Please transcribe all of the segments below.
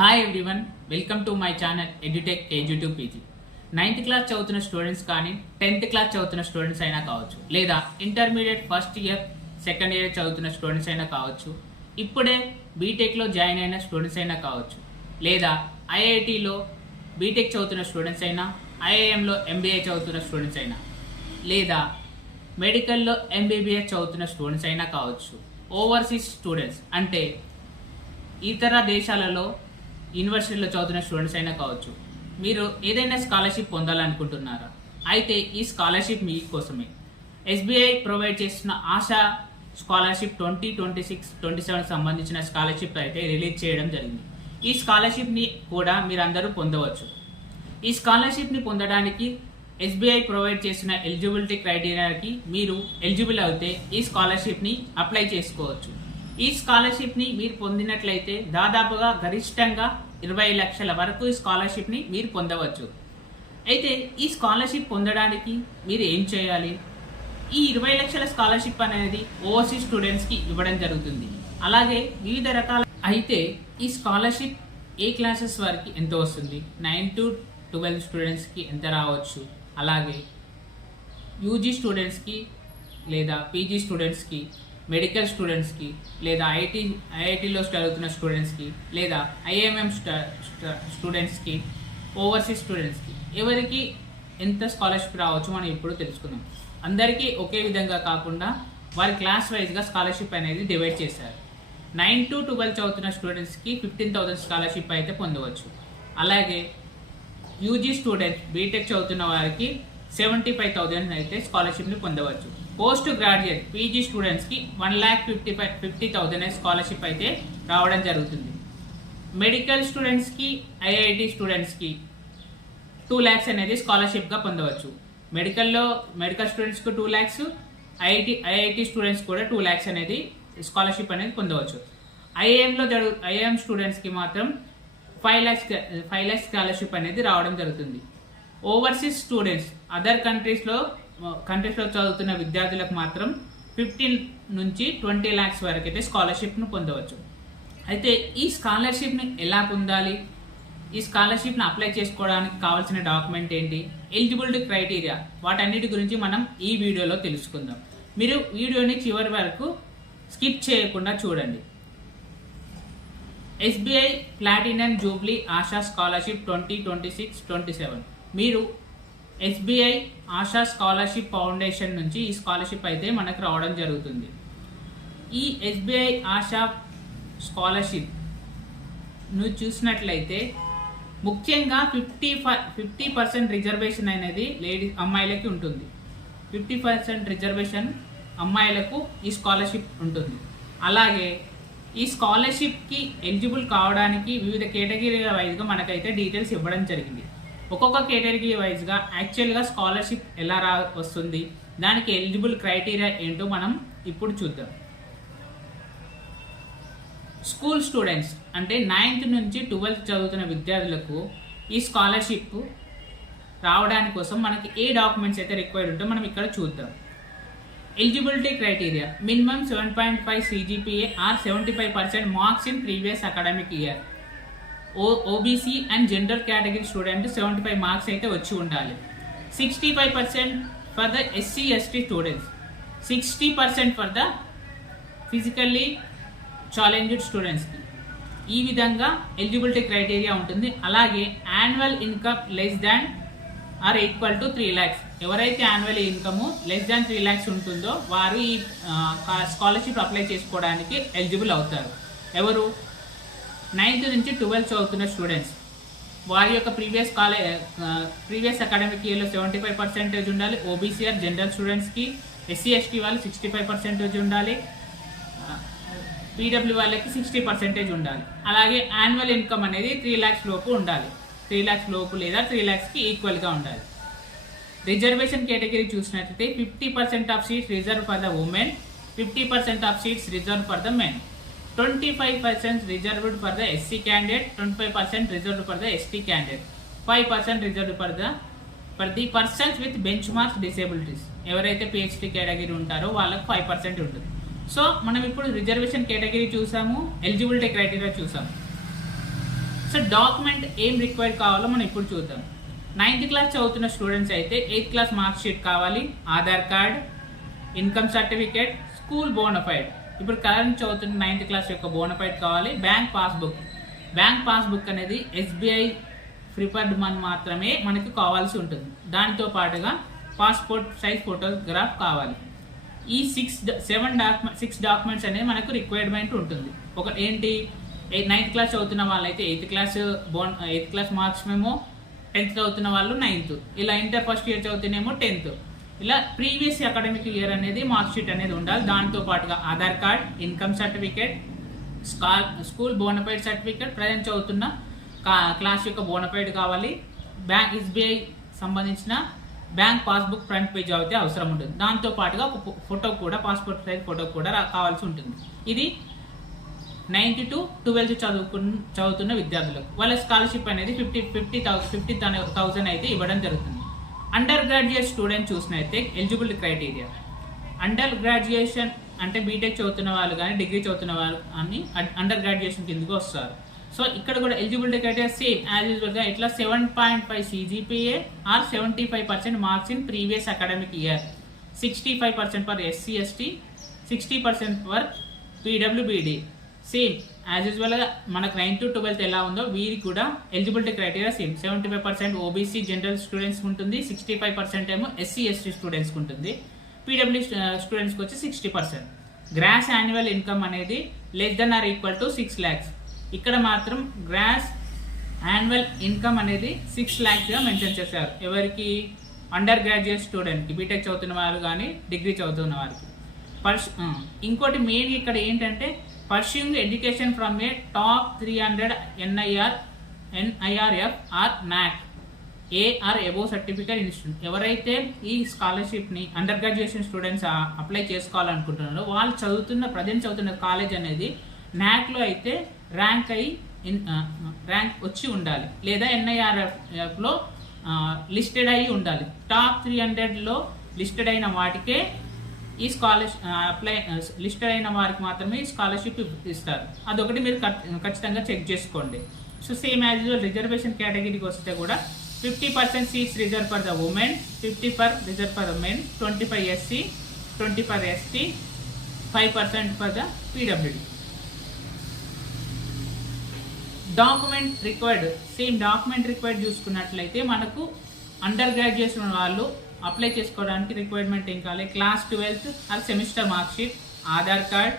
Hi everyone, welcome to my channel edutech edu PG. 9th class చదువుతున్న students కానీ 10th class చదువుతున్న students అయినా కావచ్చు, లేదా intermediate first year second year చదువుతున్న స్టూడెంట్స్ అయినా కావచ్చు, ఇప్పుడే బీటెక్లో జాయిన్ అయిన స్టూడెంట్స్ అయినా కావచ్చు, లేదా ఐఐటీలో బీటెక్ చదువుతున్న స్టూడెంట్స్ అయినా, ఐఐఎంలో ఎంబీఏ చదువుతున్న స్టూడెంట్స్ అయినా, లేదా మెడికల్లో ఎంబీబీఎస్ చదువుతున్న స్టూడెంట్స్ అయినా కావచ్చు, ఓవర్సీస్ స్టూడెంట్స్ అంటే ఇతర దేశాలలో యూనివర్సిటీలో చదువుతున్న స్టూడెంట్స్ అయినా కావచ్చు, మీరు ఏదైనా స్కాలర్షిప్ పొందాలనుకుంటున్నారా? అయితే ఈ స్కాలర్షిప్ మీకోసమే. ఎస్బీఐ ప్రొవైడ్ చేస్తున్న ఆశా స్కాలర్షిప్ 2026-27 సంబంధించిన స్కాలర్షిప్ అయితే రిలీజ్ చేయడం జరిగింది. ఈ స్కాలర్షిప్ని కూడా మీరు అందరూ పొందవచ్చు. ఈ స్కాలర్షిప్ని పొందడానికి ఎస్బీఐ ప్రొవైడ్ చేసిన ఎలిజిబిలిటీ క్రైటీరియాకి మీరు ఎలిజిబుల్ అయితే ఈ స్కాలర్షిప్ని అప్లై చేసుకోవచ్చు. ఈ స్కాలర్షిప్ని మీరు పొందినట్లయితే దాదాపుగా గరిష్టంగా 20 లక్షల వరకు ఈ స్కాలర్షిప్ని మీరు పొందవచ్చు. అయితే ఈ స్కాలర్షిప్ పొందడానికి మీరు ఏం చేయాలి? ఈ 20 లక్షల స్కాలర్షిప్ అనేది ఓవర్సీస్ స్టూడెంట్స్కి ఇవ్వడం జరుగుతుంది. అలాగే వివిధ రకాల అయితే ఈ స్కాలర్షిప్ ఏ క్లాసెస్ వరకు ఎంత వస్తుంది? 9 to 12 స్టూడెంట్స్కి ఎంత రావచ్చు? అలాగే యూజీ స్టూడెంట్స్కి లేదా పీజీ స్టూడెంట్స్కి, మెడికల్ స్టూడెంట్స్కి, లేదా ఐఐటీలో చదువుతున్న స్టూడెంట్స్కి, లేదా ఐఎంఎం స్టూడెంట్స్కి, ఓవర్సీస్ స్టూడెంట్స్కి ఎవరికి ఎంత స్కాలర్షిప్ రావచ్చు మనం ఇప్పుడు తెలుసుకుందాం. అందరికీ ఒకే విధంగా కాకుండా వారి క్లాస్ వైజ్గా స్కాలర్షిప్ అనేది డివైడ్ చేశారు. 9 to 12 చదువుతున్న స్టూడెంట్స్కి 15,000 స్కాలర్షిప్ అయితే పొందవచ్చు. అలాగే యూజీ స్టూడెంట్స్ బీటెక్ చదువుతున్న వారికి 75,000 అయితే స్కాలర్షిప్ని పొందవచ్చు. పోస్ట్ గ్రాడ్యుయేట్ పీజీ స్టూడెంట్స్కి 1,50,000 స్కాలర్షిప్ అయితే రావడం జరుగుతుంది. మెడికల్ స్టూడెంట్స్కి, ఐఐటి స్టూడెంట్స్కి 2 lakhs అనేది స్కాలర్షిప్గా పొందవచ్చు. మెడికల్ స్టూడెంట్స్కి 2 lakhs, ఐఐటి స్టూడెంట్స్ కూడా 2 lakhs అనేది స్కాలర్షిప్ అనేది పొందవచ్చు. ఐఏఎం స్టూడెంట్స్కి మాత్రం 5 lakhs స్కాలర్షిప్ అనేది రావడం జరుగుతుంది. ఓవర్సీస్ స్టూడెంట్స్ అదర్ కంట్రీస్లో చదువుతున్న విద్యార్థులకు మాత్రం 15 నుంచి 20 lakhs వరకు అయితే స్కాలర్షిప్ను పొందవచ్చు. అయితే ఈ స్కాలర్షిప్ని ఎలా పొందాలి? ఈ స్కాలర్షిప్ని అప్లై చేసుకోవడానికి కావాల్సిన డాక్యుమెంట్ ఏంటి? ఎలిజిబిలిటీ క్రైటీరియా, వాటన్నిటి గురించి మనం ఈ వీడియోలో తెలుసుకుందాం. మీరు వీడియోని చివరి వరకు స్కిప్ చేయకుండా చూడండి. SBI platinum Jubilee ASHA scholarship 2026-27 మీరు ఎస్బీఐ ఆశా స్కాలర్షిప్ ఫౌండేషన్ నుంచి ఈ స్కాలర్షిప్ అయితే మనకు రావడం జరుగుతుంది. ఈ ఎస్బీఐ ఆశా స్కాలర్షిప్ నువ్వు చూసినట్లయితే ముఖ్యంగా 50% రిజర్వేషన్ అనేది అమ్మాయిలకి ఉంటుంది. 50% రిజర్వేషన్ అమ్మాయిలకు ఈ స్కాలర్షిప్ ఉంటుంది. అలాగే ఈ స్కాలర్షిప్కి ఎలిజిబుల్ కావడానికి వివిధ కేటగిరీల వైజ్గా మనకైతే డీటెయిల్స్ ఇవ్వడం జరిగింది. ఒక్కొక్క కేటగిరీ వైజ్గా యాక్చువల్గా స్కాలర్షిప్ ఎలా వస్తుంది, దానికి ఎలిజిబుల్ క్రైటీరియా ఏంటో మనం ఇప్పుడు చూద్దాం. స్కూల్ స్టూడెంట్స్ అంటే 9th నుంచి 12th చదువుతున్న విద్యార్థులకు ఈ స్కాలర్షిప్ రావడానికి కోసం మనకి ఏ డాక్యుమెంట్స్ అయితే రిక్వైర్డ్ ఉంటో మనం ఇక్కడ చూద్దాం. Eligibility criteria minimum 7.5 CGPA or 75% marks in previous academic year. OBC and general category student 75 marks అయితే వచ్చి ఉండాలి. 65% for the SC/ST students, 60% for the physically challenged స్టూడెంట్స్కి. ఈ విధంగా ఎలిజిబిలిటీ క్రైటీరియా ఉంటుంది. అలాగే annual income less than or equal to 3 lakhs. ఎవరైతే annual income less than 3 lakhs ఉంటుందో వారు ఈ స్కాలర్షిప్ అప్లై చేసుకోవడానికి ఎలిజిబుల్ అవుతారు. ఎవరు? 9th నుంచి 12th చదువుతున్న స్టూడెంట్స్. వారి యొక్క ప్రీవియస్ అకాడమిక్ ఇయర్లో 75% ఉండాలి. ఓబీసీ ఆర్ జనరల్ స్టూడెంట్స్కి, SC/ST వాళ్ళు 65% ఉండాలి. పీడబ్ల్యూ వాళ్ళకి 60% ఉండాలి. అలాగే యాన్యువల్ ఇన్కమ్ అనేది 3 lakhs లోపు ఉండాలి. 3 lakhs లోపు లేదా 3 lakhsకి ఈక్వల్గా ఉండాలి. రిజర్వేషన్ కేటగిరీ చూసినట్లయితే 50% of seats reserve for the women, 50% of seats reserve for the men, 25% reserved for the SC candidate, 25% reserved for the ST candidate, 5% reserved for the persons with bench marks disabilities. ఎవరైతే PhD category ఉంటారో వాళ్ళకి 5% ఉంటుంది. So మనం ఇప్పుడు reservation category చూసాము, eligibility criteria చూసాము. So document ఏం required కావాలో మనం ఇప్పుడు చూద్దాం. 9th క్లాస్ చదువుతున్న స్టూడెంట్స్ అయితే 8th క్లాస్ మార్క్ షీట్ కావాలి, Aadhaar card, income certificate, school bonafide. ఇప్పుడు కరెంట్ చదువుతున్న 9th క్లాస్ యొక్క బోనఫైడ్ కావాలి, బ్యాంక్ పాస్బుక్ అనేది SBI ప్రిఫర్డ్ మన్ మాత్రమే మనకి కావాల్సి ఉంటుంది. దానితో పాటుగా పాస్పోర్ట్ సైజ్ ఫోటోగ్రాఫ్ కావాలి. ఈ 6 డాక్యుమెంట్స్ అనేది మనకు రిక్వైర్మెంట్ ఉంటుంది. ఒక ఏంటి, 9th క్లాస్ చదువుతున్న వాళ్ళైతే 8th క్లాస్ మార్క్స్ మేము, 10th చదువుతున్న వాళ్ళు 9th, ఇలా ఇంటర్ ఫస్ట్ ఇయర్ చదువుతున్నేమో 10th, ఇలా ప్రీవియస్ అకాడమిక్ ఇయర్ అనేది మార్క్ షీట్ అనేది ఉండాలి. దాంతో పాటుగా Aadhaar card, income certificate, school bona fide certificate, present చదువుతున్న క్లాస్ యొక్క బోనఫైడ్ కావాలి, బ్యాంక్ SBI సంబంధించిన బ్యాంక్ పాస్బుక్ ఫ్రంట్ పేజ్ అయితే అవసరం ఉంటుంది. దాంతో పాటుగా ఒక ఫోటో కూడా, పాస్పోర్ట్ సైజ్ ఫోటో కూడా కావాల్సి ఉంటుంది. ఇది 9th to 12th చదువుతున్న విద్యార్థులకు వాళ్ళ స్కాలర్షిప్ అనేది 50,000 అయితే ఇవ్వడం జరుగుతుంది. అండర్ గ్రాడ్యుయేట్ స్టూడెంట్ చూసినైతే ఎలిజిబిలిటీ క్రైటీరియా, అండర్ గ్రాడ్యుయేషన్ అంటే బీటెక్ చదువుతున్న వాళ్ళు కానీ డిగ్రీ చదువుతున్న వాళ్ళు అని అండర్ గ్రాడ్యుయేషన్ కిందకి వస్తారు. సో ఇక్కడ కూడా ఎలిజిబిలిటీ క్రైటీరియా సేమ్ యాజ్ యూజువల్గా ఇట్లా 7.5 CGPA or 75% marks in previous academic year, 65% for SC ST, 60% for PWBD. Same as యూజువల్గా మనకు 9th to 12th ఎలా ఉందో వీరికి కూడా ఎలిజిబిలిటీ క్రైటీరియా సేమ్. 75% OBC జనరల్ స్టూడెంట్స్కి ఉంటుంది, 65% ఏమో SC ST స్టూడెంట్స్కి ఉంటుంది, PW స్టూడెంట్స్కి వచ్చి 60%. గ్రాస్ యాన్యువల్ ఇన్కమ్ అనేది <= 6 lakhs. ఇక్కడ మాత్రం గ్రాస్ యాన్యువల్ ఇన్కమ్ అనేది 6 lakhsగా మెన్షన్ చేశారు. ఎవరికి? అండర్ గ్రాడ్యుయేట్ స్టూడెంట్కి, బీటెక్ చదువుతున్న వారు కానీ డిగ్రీ చదువుతున్న వారికి. ఇంకోటి మెయిన్ ఇక్కడ ఏంటంటే pursuing education from a top 300 NIRF or NAC A or above certificate institute. ఎవరైతే ఈ స్కాలర్షిప్ని అండర్ గ్రాడ్యుయేషన్ స్టూడెంట్స్ అప్లై చేసుకోవాలనుకుంటున్నారో వాళ్ళు ప్రజెంట్ చదువుతున్న కాలేజ్ అనేది NACలో అయితే ర్యాంక్ వచ్చి ఉండాలి, లేదా NIRFలో లిస్టెడ్ అయ్యి ఉండాలి. టాప్ 300లో లిస్టెడ్ అయిన వాటికే ఈ లిస్టెడ్ అయిన వారికి మాత్రమే ఈ స్కాలర్షిప్ ఇస్తారు. అదొకటి మీరు ఖచ్చితంగా చెక్ చేసుకోండి. So same as usual reservation కేటగిరీకి వస్తే కూడా 50% seats reserve for the women, 50% reserve for the men, 25 SC, 20 ST, 5% for the PWD. Document required, same document required చూసుకున్నట్లయితే మనకు అండర్ గ్రాడ్యుయేషన్ వాళ్ళు అప్లై చేసుకోవడానికి రిక్వైర్మెంట్ ఏం కావాలి? Class 12th or semester mark sheet, Aadhaar card,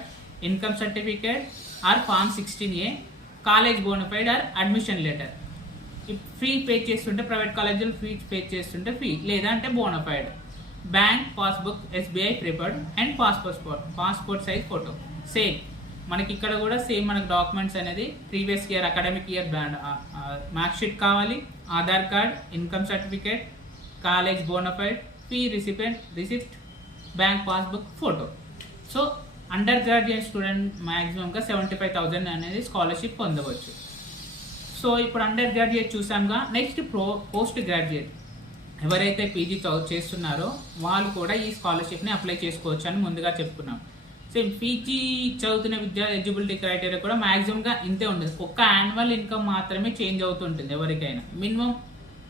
income certificate or form 16A, college bonafide or admission letter. Fee pay చేస్తుంటే private కాలేజీలు fee pay చేస్తుంటే fee, లేదా అంటే bonafide, bank passbook SBI preferred and passport size photo. Same మనకి ఇక్కడ కూడా same మనకు documents అనేది previous year academic year mark sheet కావాలి, Aadhaar card, income certificate, college bonafide, fee receipt, bank passbook, photo. So under graduate student మ్యాక్సిమంగా 75,000 అనేది scholarship పొందవచ్చు. So ఇప్పుడు అండర్ గ్రాడ్యుయేట్ చూసాంగా. నెక్స్ట్ పోస్ట్ గ్రాడ్యుయేట్ ఎవరైతే PG చేస్తున్నారో వాళ్ళు కూడా ఈ స్కాలర్షిప్ని అప్లై చేసుకోవచ్చు అని ముందుగా చెప్పుకున్నాం. సేమ్ PG చదువుతున్న ఎలిజిబిలిటీ క్రైటీరియా కూడా మ్యాక్సిమంగా ఇంతే ఉండదు. ఒక్క యాన్యువల్ ఇన్కమ్ మాత్రమే చేంజ్ అవుతుంటుంది ఎవరికైనా. Minimum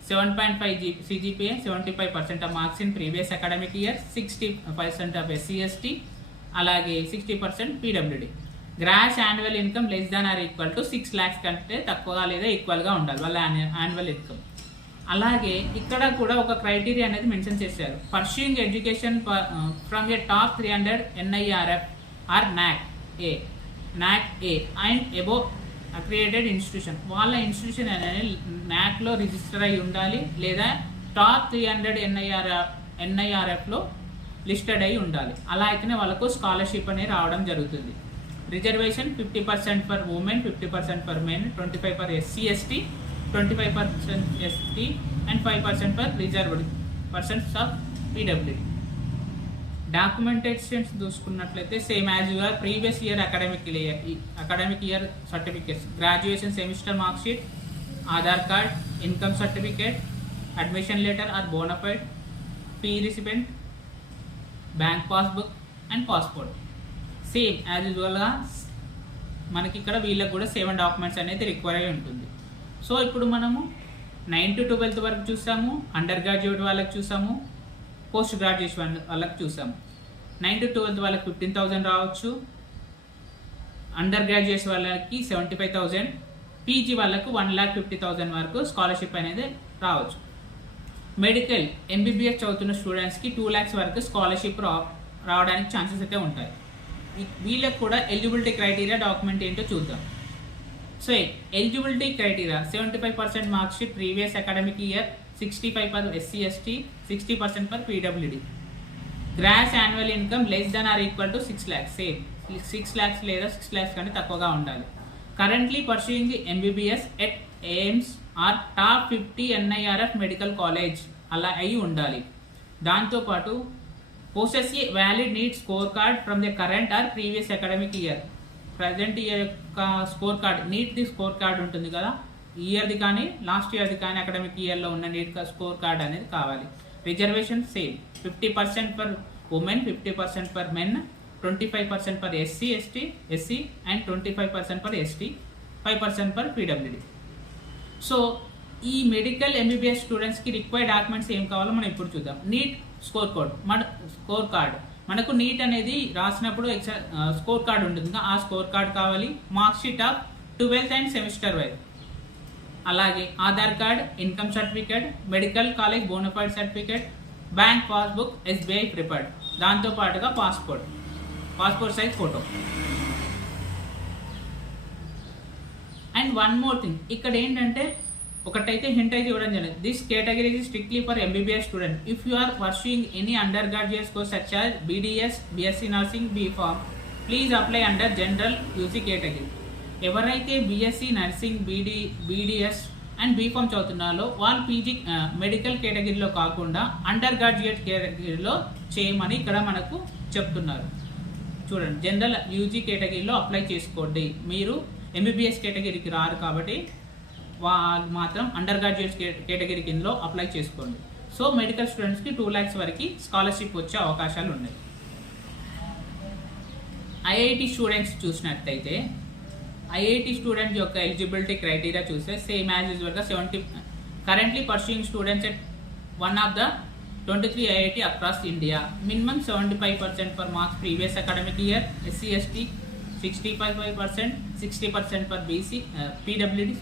7.5 CGPA, 75% of marks in previous academic year, 60% of SC ST, అలాగే 60% PWD. Gross annual income <= 6 lakhs కంటే తక్కువగా లేదా ఈక్వల్గా ఉండాలి వాళ్ళ యాన్యువల్ ఇన్కమ్. అలాగే ఇక్కడ కూడా ఒక క్రైటీరియా అనేది మెన్షన్ చేశారు. Pursuing education from a top 300 NIRF or NAC A and above accredited institution. వాళ్ళ ఇన్స్టిట్యూషన్ అనేది NACలో రిజిస్టర్ అయి ఉండాలి, లేదా టాప్ 300 NIRFలో లిస్టెడ్ అయి ఉండాలి. అలా అయితేనే వాళ్ళకు స్కాలర్షిప్ అనేది రావడం జరుగుతుంది. Reservation 50% for women, 50% for men, 25% for SC ST, 25% ST and 5% for reserved persons of PWD. Documentations చూసుకున్నట్లయితే same as usual previous year academic year certificates, graduation semester mark sheet, Aadhaar card, income certificate, admission letter or bonafide, fee recipient, bank passbook and passport. Same as యూజువల్గా మనకి ఇక్కడ వీళ్ళకి కూడా 7 documents అనేది require అయి ఉంటుంది. So ఇప్పుడు మనము 9 to 12 వరకు చూసాము, అండర్ గ్రాడ్యుయేట్ వాళ్ళకి చూసాము, పోస్ట్ గ్రాడ్యుయేషన్ వాళ్ళకి చూసాము. 9 to 12 వాళ్ళకి 15,000 రావచ్చు, అండర్ గ్రాడ్యుయేట్స్ వాళ్ళకి 75,000, పీజీ వాళ్ళకు 1,50,000 వరకు స్కాలర్షిప్ అనేది రావచ్చు. మెడికల్ ఎంబీబీఎస్ చదువుతున్న స్టూడెంట్స్కి 2 lakhs వరకు స్కాలర్షిప్ రావడానికి ఛాన్సెస్ అయితే ఉంటాయి. వీళ్ళకి కూడా ఎలిజిబిలిటీ క్రైటీరియా డాక్యుమెంట్ ఏంటో చూద్దాం. So eligibility criteria 75% mark sheet previous academic year, 65 for SC ST, 60% for PWD. Gross annual income less than or equal to 6 lakhs, same 6 lakhs లేదా 6 lakhs కంటే తక్కువగా ఉండాలి. Currently pursuing the MBBS at AIIMS or top 50 NIRF medical college అలా అయి ఉండాలి. దాంతోపాటు possess a valid NEET score card from the current or previous academic year. Present year యొక్క score card, నీట్ది score card ఉంటుంది కదా, ఇయర్ది కానీ లాస్ట్ ఇయర్ది కానీ academic ఇయర్లో ఉన్న నీట్ స్కోర్ కార్డ్ అనేది కావాలి. Reservation same 50% for women, 50% for men, 25% for SC and 25% for ST, 5% for PWD. So ఈ మెడికల్ ఎంబీబీఎస్ స్టూడెంట్స్కి రిక్వైర్డ్ డాక్యుమెంట్స్ ఏం కావాలో మనం ఇప్పుడు చూద్దాం. నీట్ స్కోర్ కార్డ్ మనకు నీట్ అనేది రాసినప్పుడు స్కోర్ కార్డ్ ఉంటుంది, ఆ స్కోర్ కార్డ్ కావాలి. Mark sheet of 12th and semester wise, అలాగే Aadhaar card, income certificate, medical college bonafide certificate, bank passbook, SBI prepared, దాంతోపాటుగా passport size photo. And one more thing, ఇక్కడ ఏంటంటే ఒకటైతే హింట్ అయితే ఇవ్వడం జరిగింది. This category is strictly for MBBS student. If you are pursuing any under graduate course such as BDS, BSc nursing, B.Pharm, please apply under general UC category. ఎవరైతే BSc nursing, BDS అండ్ B.Pharm చదువుతున్నారో వాళ్ళు PG medical కేటగిరీలో కాకుండా under graduate కేటగిరీలో చేయమని ఇక్కడ మనకు చెప్తున్నారు. చూడండి, జనరల్ యూజీ కేటగిరీలో అప్లై చేసుకోండి. మీరు ఎంబీబీఎస్ కేటగిరీకి రారు కాబట్టి వాళ్ళు మాత్రం అండర్ గ్రాడ్యుయేట్ కేటగిరీ కిందలో అప్లై చేసుకోండి. సో మెడికల్ స్టూడెంట్స్కి 2 lakhs వరకు స్కాలర్షిప్ వచ్చే అవకాశాలు ఉన్నాయి. IIT స్టూడెంట్స్ చూసినట్లయితే ఐఐటి స్టూడెంట్ యొక్క ఎలిజిబిలిటీ క్రైటీరియా చూస్తే సేమ్ యాజ్ యూజువల్గా 70 currently pursuing students at one of the 23 IIT across India. Minimum 75% for marks previous academic year, SC ST 65%, 60% for PWD.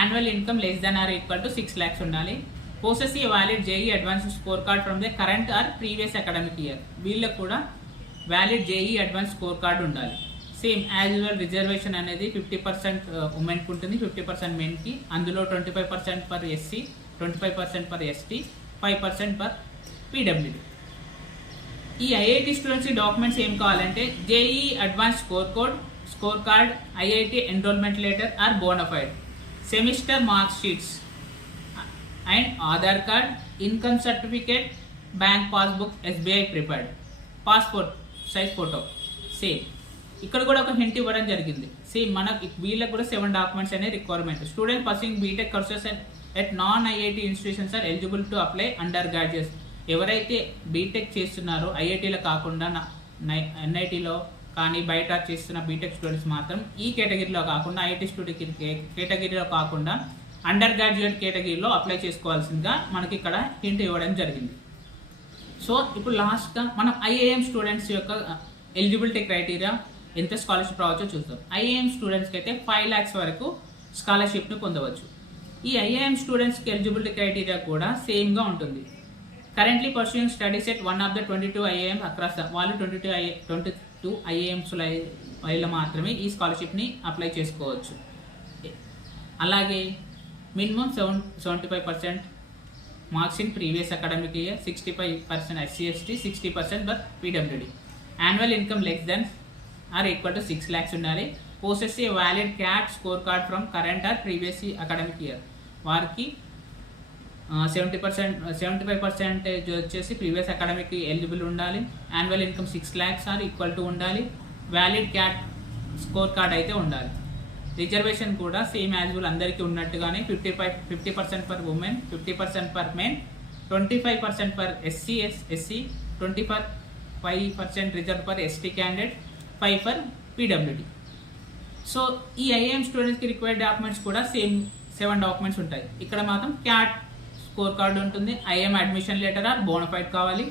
Annual income less than or equal to 6 lakhs ఉండాలి. Possess a valid JEE advanced score card from the current or previous academic year. వీళ్ళకు కూడా valid JEE advance score card ఉండాలి. Same as usual reservation అనేది 50% ఉమెన్కి ఉంటుంది, 50% మెన్కి. అందులో 25% for SC, 25% for ST, 5% for PWD. ఈ IIT స్టూడెంట్స్ డాక్యుమెంట్స్ ఏం కావాలంటే JEE advance score card, IIT enrolment letter or bonafide, semester mark sheets and Aadhaar card, income certificate, bank passbook, SBI prepared, passport size photo. Same ఇక్కడ కూడా ఒక hint ఇవ్వడం జరిగింది. Same వీళ్ళకి కూడా 7 డాక్యుమెంట్స్ అనే requirement. Student pursuing BTech courses at non IIT institutions are eligible to apply under graduates. ఎవరైతే BTech చేస్తున్నారో ఐఐటీలో కాకుండా NITలో కానీ బయట చేస్తున్న బీటెక్ స్టూడెంట్స్ మాత్రం ఈ కేటగిరీలో కాకుండా ఐఐటీ స్టూడెంట్ కేటగిరీలో కాకుండా అండర్ గ్రాడ్యుయేట్ కేటగిరీలో అప్లై చేసుకోవాల్సిందిగా మనకి ఇక్కడ హింట్ ఇవ్వడం జరిగింది. సో ఇప్పుడు లాస్ట్గా మనం IIM స్టూడెంట్స్ యొక్క ఎలిజిబిలిటీ క్రైటీరియా ఎంత స్కాలర్షిప్ రావచ్చో చూద్దాం. IIM స్టూడెంట్స్కి అయితే 5 lakhs వరకు స్కాలర్షిప్ని పొందవచ్చు. ఈ IIM స్టూడెంట్స్కి ఎలిజిబిలిటీ క్రైటీరియా కూడా సేమ్గా ఉంటుంది. Currently pursuing studies at one of the 22 IIM across వాళ్ళు 22 IIMస్లో మాత్రమే ఈ స్కాలర్షిప్ని అప్లై చేసుకోవచ్చు. అలాగే minimum 75% marks in previous academic year, 65% SC ST, 60% for PWD. Annual income less than or equal to 6 lakhs ఉండాలి. Possess a valid CAT score card from current or previous academic year. వారికి 75% వచ్చేసి previous academic eligible ఉండాలి. Annual income 6 lakhs are equal to ఉండాలి. Valid CAT score card అయితే ఉండాలి. Reservation కూడా same యాజ్బుల్ అందరికీ ఉన్నట్టుగానే 50% for women, 50% for men, 25% for SC, 25% reserve for ST candidate, 5 for PWD. So ఈ ఐఏఎం స్టూడెంట్స్కి రిక్వైర్డ్ డాక్యుమెంట్స్ కూడా సేమ్ 7 డాక్యుమెంట్స్ ఉంటాయి. ఇక్కడ మాత్రం క్యాట్ స్కోర్ కార్డు ఉంటుంది, IIM admission letter or bonafide కావాలి,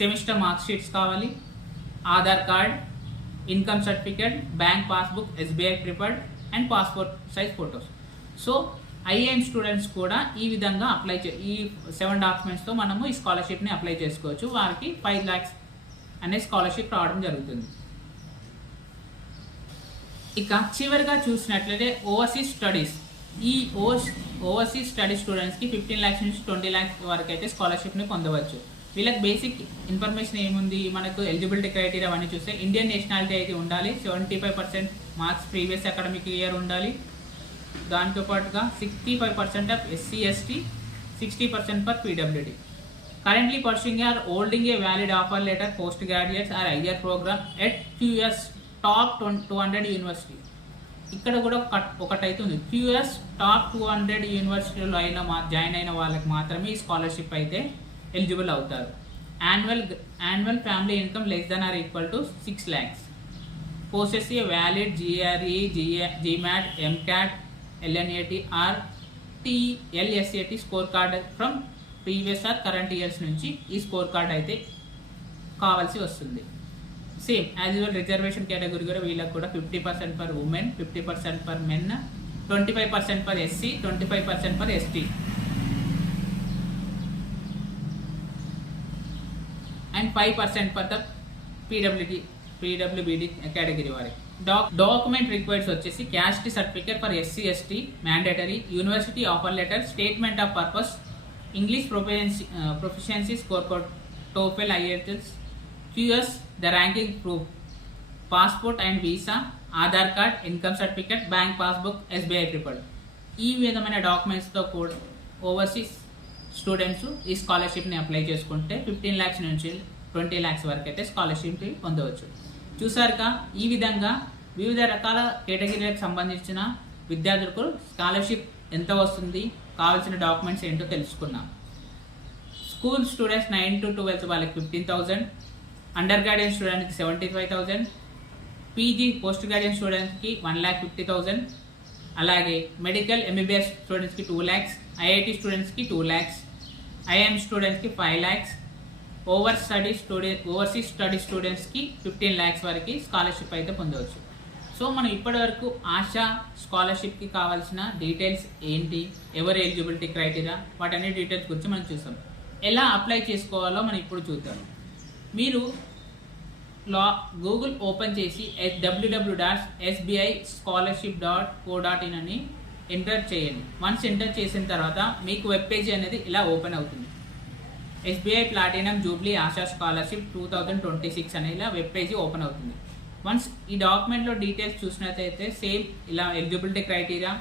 సెమిస్టర్ మార్క్ షీట్స్ కావాలి, Aadhaar card, income certificate, bank passbook, SBI preferred and passport size photos. So IIM students కూడా ఈ విధంగా ఈ 7 డాక్యుమెంట్స్తో మనము ఈ స్కాలర్షిప్ని అప్లై చేసుకోవచ్చు. వారికి 5 lakhs అనే స్కాలర్షిప్ రావడం జరుగుతుంది. ఇక చివరిగా చూసినట్లయితే ఓవర్సీస్ స్టడీస్. ఈ ఓవర్సీస్ స్టడీ స్టూడెంట్స్కి 15 lakhs నుంచి 20 lakhs వరకు అయితే స్కాలర్షిప్ని పొందవచ్చు. వీళ్ళకి బేసిక్ ఇన్ఫర్మేషన్ ఏముంది, మనకు ఎలిజిబిలిటీ క్రైటీరియా అవన్నీ చూస్తే ఇండియన్ నేషనాలిటీ అయితే ఉండాలి, 75% మార్క్స్ ప్రీవియస్ అకాడమిక్ ఇయర్ ఉండాలి, దాంతోపాటుగా 65% of SC ST, 60% for PWD. Currently pursuing or holding a valid offer letter post graduates or higher program at QS top 200 university. ఇక్కడ కూడా ఒకటైతే ఉంది, QS టాప్ 200 యూనివర్సిటీలో జాయిన్ అయిన వాళ్ళకి మాత్రమే ఈ స్కాలర్షిప్ అయితే ఎలిజిబుల్ అవుతారు. Annual family income less than or equal to 6 lakhs. possess a valid GRE, GMAT, MCAT, LNAT or LSAT score card from previous or current years నుంచి ఈ స్కోర్ కార్డ్ అయితే కావాల్సి వస్తుంది. Same as usual reservation category కూడా వీళ్ళకి కూడా 50% for women, 50% for men, 25% for SC, 25% for ST and 5% for the PWBD category వారికి. Document requires వచ్చేసి caste certificate for SC ST mandatory, university offer letter, statement of purpose, English proficiency score code, TOEFL, IELTS, QS the ranking proof, passport and visa, Aadhaar card, income certificate, bank passbook, SBI preferred. ఈ విధమైన డాక్యుమెంట్స్తో కూడా overseas students ఈ స్కాలర్షిప్ని apply చేసుకుంటే 15 lakhs నుంచి 20 lakhs వరకు అయితే scholarship పొందవచ్చు. చూసారుగా, ఈ విధంగా వివిధ రకాల కేటగిరీలకు సంబంధించిన విద్యార్థులకు స్కాలర్షిప్ ఎంత వస్తుంది, కావాల్సిన డాక్యుమెంట్స్ ఏంటో తెలుసుకున్నాం. స్కూల్ స్టూడెంట్స్ 9 to 12 వాళ్ళకి 15,000, అండర్ గ్రాడ్యుయేట్ స్టూడెంట్కి 75,000, PG పోస్ట్ గ్రాడ్యుయేట్ స్టూడెంట్స్కి 1,50,000, అలాగే మెడికల్ MBBS స్టూడెంట్స్కి 2 lakhs, IIT స్టూడెంట్స్కి 2 lakhs, IIM స్టూడెంట్స్కి 5 lakhs, ఓవర్సీస్ స్టడీ స్టూడెంట్స్కి 15 lakhs వరకు స్కాలర్షిప్ అయితే పొందవచ్చు. సో మనం ఇప్పటివరకు ఆశా స్కాలర్షిప్కి కావాల్సిన డీటెయిల్స్ ఏంటి, ఎవరు ఎలిజిబిలిటీ క్రైటీరియా, వాటన్ని డీటెయిల్స్ గురించి మనం చూసాం. ఎలా అప్లై చేసుకోవాలో మనం ఇప్పుడు చూద్దాం. మీరు గూగుల్ ఓపెన్ చేసి www.sbischolarship.co.in అని ఎంటర్ చేయండి. వన్స్ ఎంటర్ చేసిన తర్వాత మీకు వెబ్ పేజీ అనేది ఇలా ఓపెన్ అవుతుంది. SBI platinum Jubilee ASHA scholarship 2026 అనే ఇలా వెబ్ పేజీ ఓపెన్ అవుతుంది. వన్స్ ఈ డాక్యుమెంట్లో డీటెయిల్స్ చూసినట్లయితే సేమ్ ఇలా ఎలిజిబిలిటీ క్రైటీరియా,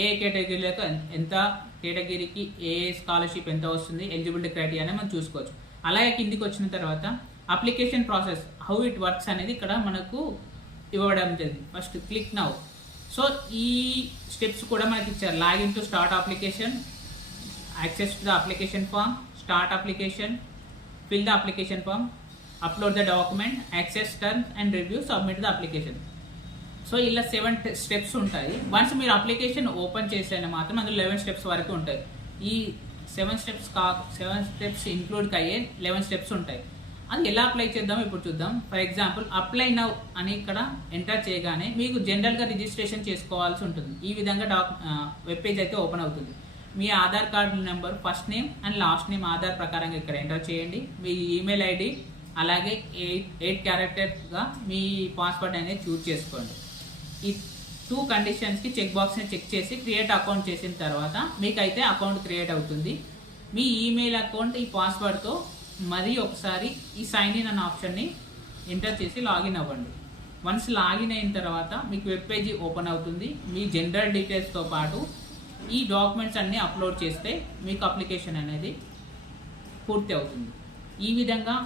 ఏ కేటగిరీలకు ఎంత, కేటగిరీకి ఏ స్కాలర్షిప్ ఎంత వస్తుంది, ఎలిజిబిలిటీ క్రైటీరియా అని మనం చూసుకోవచ్చు. అలాగే కిందికి వచ్చిన తర్వాత application process, how it works అనేది ఇక్కడ మనకు ఇవ్వడం జరిగింది. First click now. సో ఈ స్టెప్స్ కూడా మనకి ఇచ్చారు. Login to start application, access to the application form, start application, fill the application form, upload the document, access terms and review, submit the application. So ఇలా 7 steps ఉంటాయి. Once మీరు application open చేసేనా మాత్రం అందులో 11 steps వరకు ఉంటాయి. ఈ 7 steps include అయ్యే 11 steps ఉంటాయి. అది ఎలా అప్లై చేద్దాం ఇప్పుడు చూద్దాం. ఫర్ ఎగ్జాంపుల్ అప్లై నౌ అని ఇక్కడ ఎంటర్ చేయగానే మీకు జనరల్గా రిజిస్ట్రేషన్ చేసుకోవాల్సి ఉంటుంది. ఈ విధంగా వెబ్ పేజ్ అయితే ఓపెన్ అవుతుంది. మీ Aadhaar card number, first name and last name Aadhaar ప్రకారంగా ఇక్కడ ఎంటర్ చేయండి. మీ ఈమెయిల్ ID, అలాగే 8 క్యారెక్టర్గా మీ పాస్వర్డ్ అనేది చూజ్ చేసుకోండి. ఈ 2 కండిషన్స్కి చెక్ బాక్స్ని చెక్ చేసి క్రియేట్ అకౌంట్ చేసిన తర్వాత మీకైతే అకౌంట్ క్రియేట్ అవుతుంది. మీ ఈమెయిల్ అకౌంట్ ఈ పాస్వర్డ్తో మరి ఒకసారి ఈ సైన్ ఇన్ అనే ఆప్షన్ని ఎంటర్ చేసి లాగిన్ అవ్వండి. వన్స్ లాగిన్ అయిన తర్వాత మీకు వెబ్ పేజీ ఓపెన్ అవుతుంది. మీ జనరల్ డీటెయిల్స్తో పాటు ఈ డాక్యుమెంట్స్ అన్నీ అప్లోడ్ చేస్తే మీకు అప్లికేషన్ అనేది పూర్తి అవుతుంది. ఈ విధంగా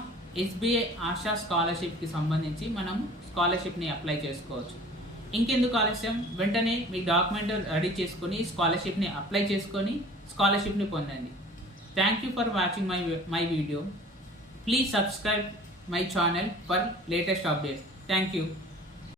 SBI ఆశా స్కాలర్షిప్కి సంబంధించి మనం స్కాలర్షిప్ని అప్లై చేసుకోవచ్చు. ఇంకెందుకు ఆలస్యం, వెంటనే మీ డాక్యుమెంట్ రెడీ చేసుకొని స్కాలర్షిప్ని అప్లై చేసుకొని స్కాలర్షిప్ని పొందండి. Thank you for watching my video. Please subscribe my channel for latest updates. Thank you.